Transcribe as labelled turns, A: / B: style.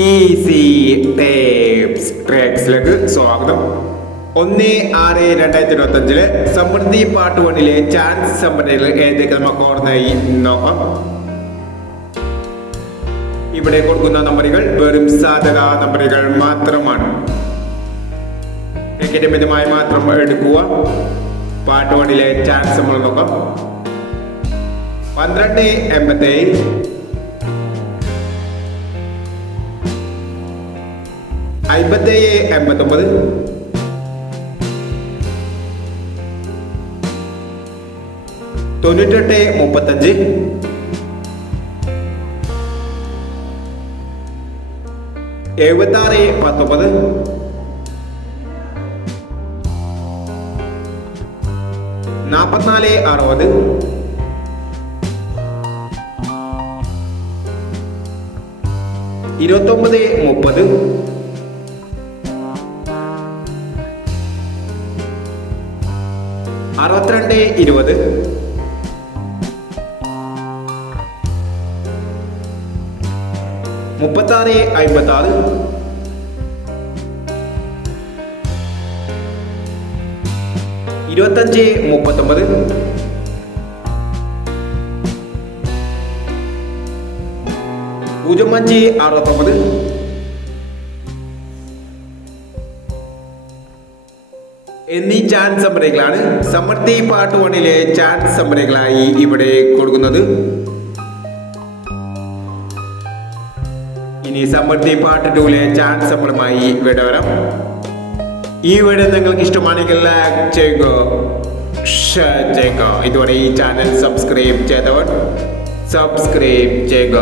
A: Easy tapes. ട്രാക്സിലേക്ക് സ്വാഗതം. ഒന്ന് ആറ് രണ്ടായിരത്തി ഇരുപത്തി അഞ്ചിൽ സമൃദ്ധി പാർട്ട് വണ്ണിലെ ചാൻസ് സമ്പന്നയിൽ ഏതൊക്കെ നമുക്ക് ഓർമ്മയായി നോക്കാം. ഇവിടെ കൊടുക്കുന്ന നമ്പറുകൾ വെറും സാധക നമ്പറുകൾ മാത്രമാണ്. ടിക്കറ്റ് മിതമായി മാത്രം എടുക്കുക. പാട്ട് വണ്ണിലെ ചാൻസ് നമ്മൾ നോക്കാം. പന്ത്രണ്ട് എൺപത്തേഴ് അമ്പത്തേഴ് എൺപത്തൊമ്പത്. തൊണ്ണൂറ്റെട്ട് മുപ്പത്തഞ്ച്. എഴുപത്താറ് പത്തൊമ്പത്. നാൽപ്പത്തിനാല് അറുപത്. ഇരുപത്തൊമ്പത് മുപ്പത്. അറുപത്തിരണ്ട് ഇരുപത്. മുപ്പത്താറ് അമ്പത്താറ്. ഇരുപത്തഞ്ച് മുപ്പത്തൊമ്പത്. പൂജ്യം അഞ്ച് അറുപത്തൊമ്പത്. എന്നീ ചാൻസ് സംഭരണികളാണ് സമൃദ്ധി പാർട്ട് വണ്ണിലെ ചാൻസ് സംഭരണികളായി ഇവിടെ കൊടുക്കുന്നത്. ഇനി സമൃദ്ധി പാർട്ട് ടൂലെ ചാൻസ് സംഭരമായി ഇവിടെ വരാം. ഈ വീഡിയോ നിങ്ങൾക്ക് ഇഷ്ടമാണെങ്കിൽ ലൈക്ക് ചെയ്യുക ഷെയർ ചെയ്യുക. ഇതുവരെ ഈ ചാനൽ സബ്സ്ക്രൈബ് ചെയ്തവർ സബ്സ്ക്രൈബ് ചെയ്യുക.